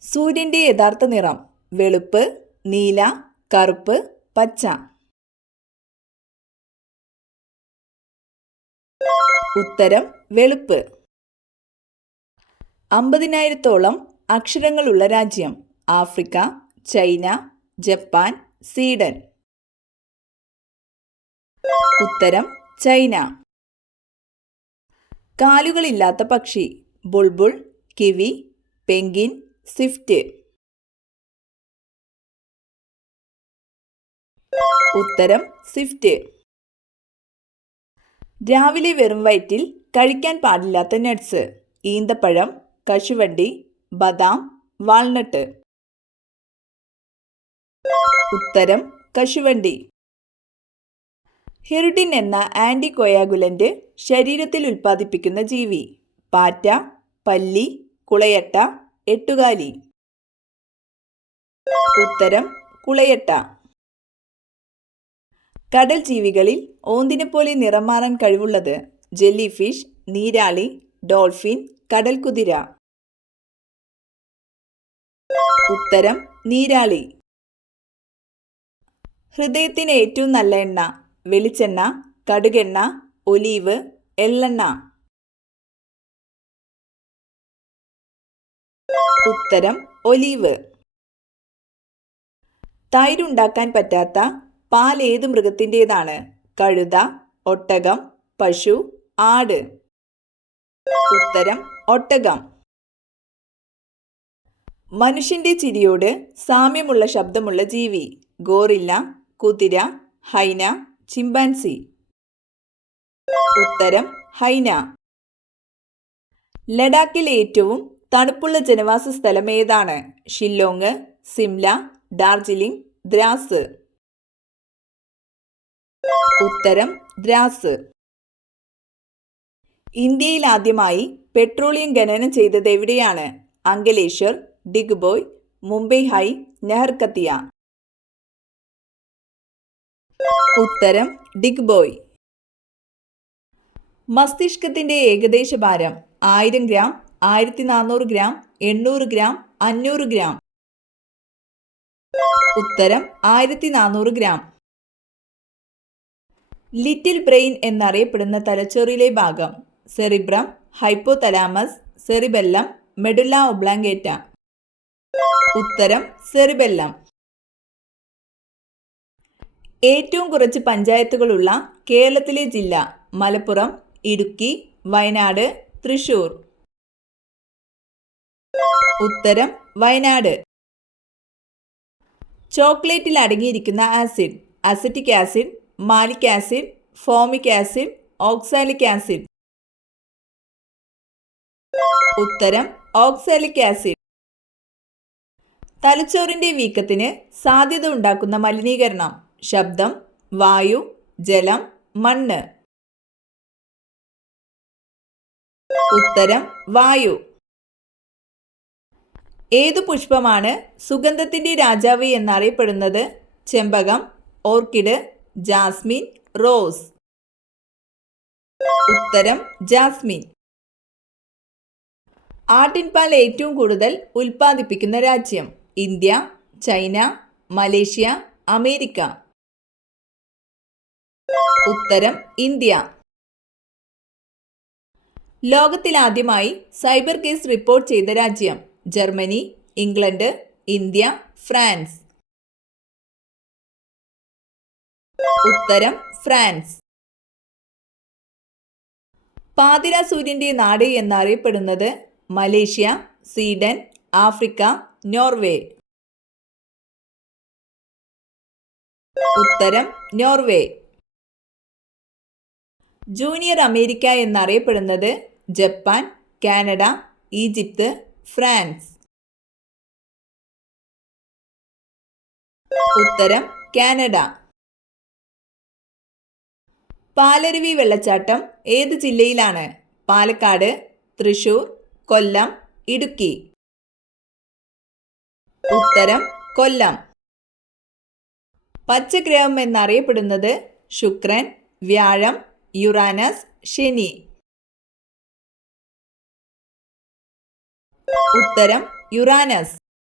സൂര്യന്റെ യഥാർത്ഥ നിറം വെളുപ്പ്, നീല, കറുപ്പ്, പച്ച. ഉത്തരം വെളുപ്പ്. 50,000-ഓളം അക്ഷരങ്ങളുള്ള രാജ്യം. Africa, China, Japan, Sweden. ഉത്തരം ചൈന. കാലുകളില്ലാത്ത പക്ഷി. Bulbul, kiwi, penguin, Swift. ഉത്തരം സ്വിഫ്റ്റ്. രാവിലെ വെറും വയറ്റിൽ കഴിക്കാൻ പാടില്ലാത്ത നട്ട്സ്. ഈന്തപ്പഴം, കശുവണ്ടി, ബദാം, വാൾനട്ട്. ഉത്തരം കശുവണ്ടി. ഹെറിഡിൻ എന്ന ആന്റികോയാഗുലന്റ് ശരീരത്തിൽ ഉൽപ്പാദിപ്പിക്കുന്ന ജീവി. പാറ്റ, പല്ലി, കുളയട്ട, എട്ടുകാലി. ഉത്തരം കുളയട്ട. കടൽ ജീവികളിൽ ഓന്തിനെപ്പോലെ നിറം മാറാൻ കഴിവുള്ളത്. ജെല്ലി ഫിഷ്, നീരാളി, ഡോൾഫിൻ, കടൽക്കുതിര. ഉത്തരം നീരാളി. ഹൃദയത്തിന് ഏറ്റവും നല്ല എണ്ണ. വെളിച്ചെണ്ണ, കടുകെണ്ണ, ഒലീവ്, എള്ളെണ്ണ. ഉത്തരം ഒലീവ്. തൈരുണ്ടാക്കാൻ പറ്റാത്ത പാൽ ഏത് മൃഗത്തിൻ്റെതാണ്? കഴുത, ഒട്ടകം, പശു, ആട്. ഉത്തരം ഒട്ടകം. മനുഷ്യന്റെ ചിരിയോട് സാമ്യമുള്ള ശബ്ദമുള്ള ജീവി. ഗോറില്ല, കുതിര, ഹൈന, ചിമ്പാൻസി. ഉത്തരം ഹൈന. ലഡാക്കിൽ ഏറ്റവും തണുപ്പുള്ള ജനവാസ സ്ഥലം ഏതാണ്? ഷില്ലോങ്, സിംല, ഡാർജിലിംഗ്, ദ്രാസ്. ഉത്തരം ദ്രാസ്. ഇന്ത്യയിൽ ആദ്യമായി പെട്രോളിയം ഖനനം ചെയ്തത് എവിടെയാണ്? അങ്കലേശ്വർ, ഡിഗ്ബോയ്, മുംബൈ ഹൈ, നെഹർകത്തിയ. ഉത്തരം ഡിഗ്ബോയ്. മസ്തിഷ്കത്തിന്റെ ഏകദേശ ഭാരം 1000 ഗ്രാം, 1400 ഗ്രാം, 800 ഗ്രാം, 500 ഗ്രാം. ഉത്തരം 1400 ഗ്രാം. ലിറ്റിൽ ബ്രെയിൻ എന്നറിയപ്പെടുന്ന തലച്ചോറിലെ ഭാഗം. Cerebrum, hypothalamus, cerebellum, medulla oblongata. ഉത്തരം സെറിബെല്ലം. ഏറ്റവും കുറച്ച് പഞ്ചായത്തുകളുള്ള കേരളത്തിലെ ജില്ല. മലപ്പുറം, ഇടുക്കി, വയനാട്, തൃശൂർ. ഉത്തരം വയനാട്. ചോക്ലേറ്റിൽ അടങ്ങിയിരിക്കുന്ന acid. Acetic acid, malic acid, formic acid, oxalic acid. ഉത്തരം ഓക്സാലിക് ആസിഡ്. തലച്ചോറിന്റെ വീക്കത്തിന് സാധ്യത ഉണ്ടാക്കുന്ന മലിനീകരണം. ശബ്ദം, വായു, ജലം, മണ്ണ്. ഉത്തരം വായു. ഏതു പുഷ്പമാണ് സുഗന്ധത്തിന്റെ രാജാവ് എന്നറിയപ്പെടുന്നത്? ചെമ്പകം, ഓർക്കിഡ്, ജാസ്മിൻ, റോസ്. ഉത്തരം ജാസ്മിൻ. ആട്ടിൻപാൽ ഏറ്റവും കൂടുതൽ ഉൽപ്പാദിപ്പിക്കുന്ന രാജ്യം. India, China, Malaysia, America. ഉത്തരം ഇന്ത്യ. ലോകത്തിലാദ്യമായി സൈബർ കേസ് റിപ്പോർട്ട് ചെയ്ത രാജ്യം. Germany, England, India, France. ഉത്തരം ഫ്രാൻസ്. പാതിര സൂര്യന്റെ നാട് എന്നറിയപ്പെടുന്നത്? Malaysia, Sweden, Africa, Norway. ഉത്തരം നോർവേ. ജൂനിയർ അമേരിക്ക എന്നറിയപ്പെടുന്നത്? Japan, Canada, Egypt, France. ഉത്തരം കാനഡ. പാലരുവി വെള്ളച്ചാട്ടം ഏത് ജില്ലയിലാണ്? പാലക്കാട്, തൃശൂർ, കൊല്ലം, ഇടുക്കി. ഉത്തരം കൊല്ലം. പച്ചഗ്രഹം എന്നറിയപ്പെടുന്നത്? ശുക്രൻ, വ്യാഴം, യുറാനസ്, ശനി. ഉത്തരം യുറാനസ്.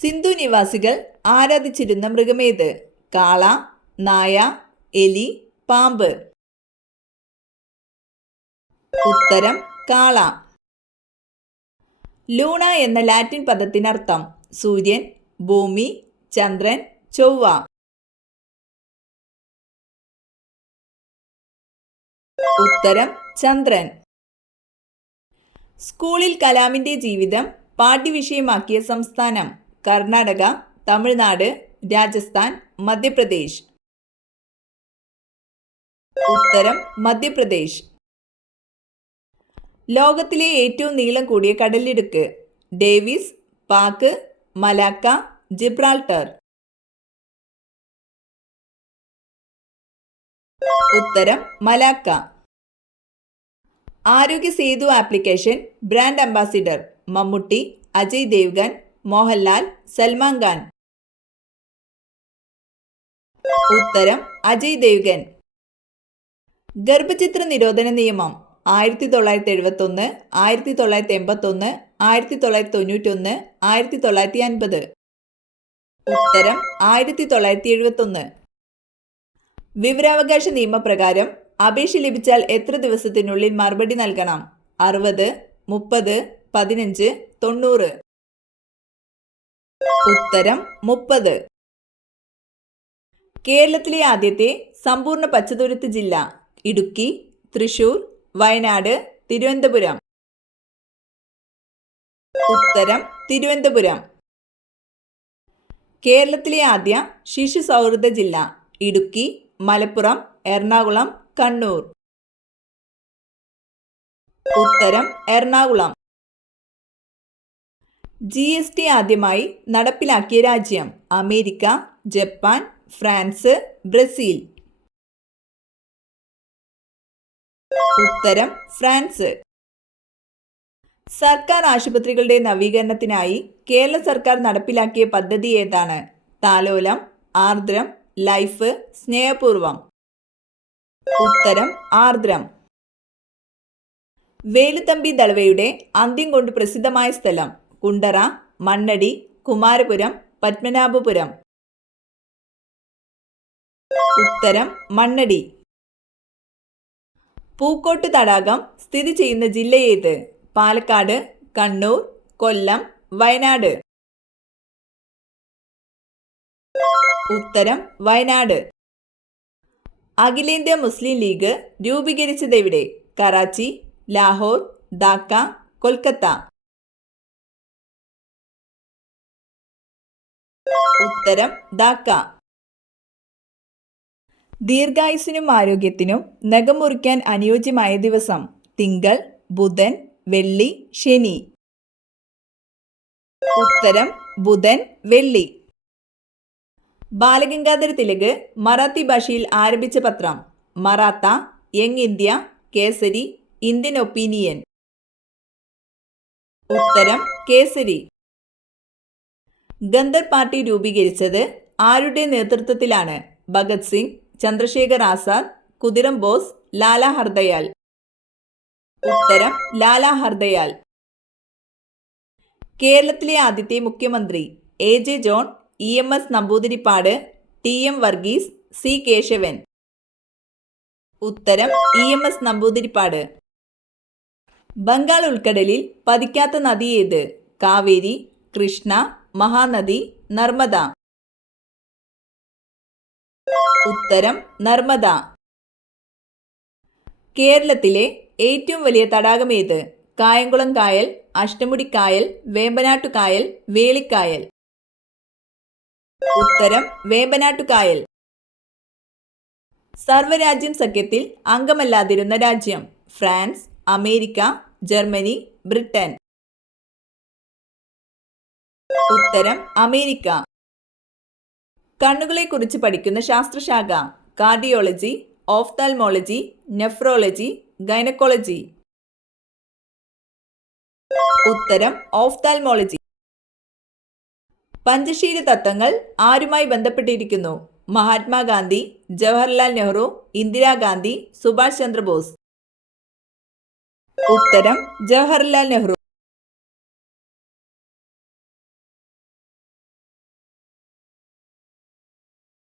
സിന്ധു നിവാസികൾ ആരാധിച്ചിരുന്ന മൃഗമേത്? കാള, നായ, എലി, പാമ്പ്? ഉത്തരം കാള. ലൂണ എന്ന ലാറ്റിൻ പദത്തിനർത്ഥം? സൂര്യൻ, ഭൂമി, ചന്ദ്രൻ, ചൊവ്വ? ഉത്തരം ചന്ദ്രൻ. സ്കൂളിൽ കലാമിന്റെ ജീവിതം പാഠ്യവിഷയമാക്കിയ സംസ്ഥാനം? കർണാടക, തമിഴ്നാട്, രാജസ്ഥാൻ, മധ്യപ്രദേശ്? ഉത്തരം മധ്യപ്രദേശ്. ലോകത്തിലെ ഏറ്റവും നീളം കൂടിയ കടലിടുക്ക്? Davis, pack, Malacca, Gibraltar? ഉത്തരം മലാക്ക. ആരോഗ്യ Sethu application brand ambassador? Mammootty, Ajay Devgan, Mohanlal, Salman Khan? ഉത്തരം അജയ് ദേവ്ഗൻ. ഗർഭചിത്ര നിരോധന നിയമം 1971, 1981, 1991, 1950? ഉത്തരം 1971. വിവരാവകാശ നിയമപ്രകാരം അപേക്ഷ ലഭിച്ചാൽ എത്ര ദിവസത്തിനുള്ളിൽ മറുപടി നൽകണം? 60, 30, 15, 90? ഉത്തരം 30. കേരളത്തിലെ ആദ്യത്തെ സമ്പൂർണ്ണ പച്ചത്തുരുത്ത് ജില്ല? ഇടുക്കി, തൃശൂർ, വയനാട്, തിരുവനന്തപുരം? ഉത്തരം തിരുവനന്തപുരം. കേരളത്തിലെ ആദ്യ ശിശു സൗഹൃദ ജില്ല? ഇടുക്കി, മലപ്പുറം, എറണാകുളം, കണ്ണൂർ? ഉത്തരം എറണാകുളം. GST ആദ്യമായി നടപ്പിലാക്കിയ രാജ്യം? America, Japan, France, Brazil? ഉത്തരം ഫ്രാൻസ്. സർക്കാർ ആശുപത്രികളുടെ നവീകരണത്തിനായി കേരള സർക്കാർ നടപ്പിലാക്കിയ പദ്ധതി ഏതാണ്? താലോലം, ആർദ്രം, ലൈഫ്, സ്നേഹപൂർവം? ഉത്തരം ആർദ്രം. വേലുത്തമ്പി ദളവയുടെ അന്ത്യം കൊണ്ട് പ്രസിദ്ധമായ സ്ഥലം? കുണ്ടറ, മണ്ണടി, കുമാരപുരം, പത്മനാഭപുരം? ഉത്തരം മണ്ണടി. പൂക്കോട്ട് തടാകം സ്ഥിതി ചെയ്യുന്ന ജില്ല ഏത്? പാലക്കാട്, കണ്ണൂർ, കൊല്ലം, വയനാട്? ഉത്തരം വയനാട്. അഖിലേന്ത്യാ മുസ്ലിം ലീഗ് രൂപീകരിച്ചതെവിടെ? കറാച്ചി, ലാഹോർ, ധാക്ക, കൊൽക്കത്ത? ഉത്തരം ധാക്ക. ദീർഘായുസ്സിനും ആരോഗ്യത്തിനും നഖം മുറിക്കാൻ അനുയോജ്യമായ ദിവസം? തിങ്കൾ, ബുധൻ, വെള്ളി, ശനി? ഉത്തരം ബുധൻ, വെള്ളി. ബാലഗംഗാധര തിലക് മറാത്തി ഭാഷയിൽ ആരംഭിച്ച പത്രം? Maratha, young India, Kesari, Indian opinion? ഉത്തരം കേസരി. ഗന്ദർ പാർട്ടി രൂപീകരിച്ചത് ആരുടെ നേതൃത്വത്തിലാണ്? ഭഗത് സിംഗ്, ചന്ദ്രശേഖർ ആസാദ്, കുദിറം ബോസ്, ലാല ഹർദയാൽ? ഉത്തരം ലാല ഹർദയാൽ. കേരളത്തിലെ ആദ്യത്തെ മുഖ്യമന്ത്രി? AJ John, EMS Namboodiripad, TM Varghese, C Keshavan? ഉത്തരം EMS നമ്പൂതിരിപ്പാട്. ബംഗാൾ ഉൾക്കടലിൽ പതിക്കാത്ത നദി ഏത്? കാവേരി, കൃഷ്ണ, മഹാനദി, നർമ്മദ? ഉത്തരം നർമ്മദ. കേരളത്തിലെ ഏറ്റവും വലിയ തടാകം ഏത്? കായംകുളം കായൽ, അഷ്ടമുടി കായൽ, വേമ്പനാട്ടുകായൽ, വേളിക്കായൽ? ഉത്തരം വേമ്പനാട്ടുകായൽ. സർവ്വരാജ്യം സഖ്യത്തിൽ അംഗമല്ലാതിരുന്ന രാജ്യം? France, America, Germany, Britain? ഉത്തരം അമേരിക്ക. കണ്ണുകളെക്കുറിച്ച് പഠിക്കുന്ന ശാസ്ത്രശാഖ? Cardiology, ophthalmology, nephrology, gynaecology? ഉത്തരം ഓഫ്താൽമോളജി. പഞ്ചശീല തത്വങ്ങൾ ആരുമായി ബന്ധപ്പെട്ടിരിക്കുന്നു? മഹാത്മാഗാന്ധി, ജവഹർലാൽ നെഹ്റു, ഇന്ദിരാഗാന്ധി, സുഭാഷ് ചന്ദ്രബോസ്? ഉത്തരം ജവഹർലാൽ നെഹ്റു.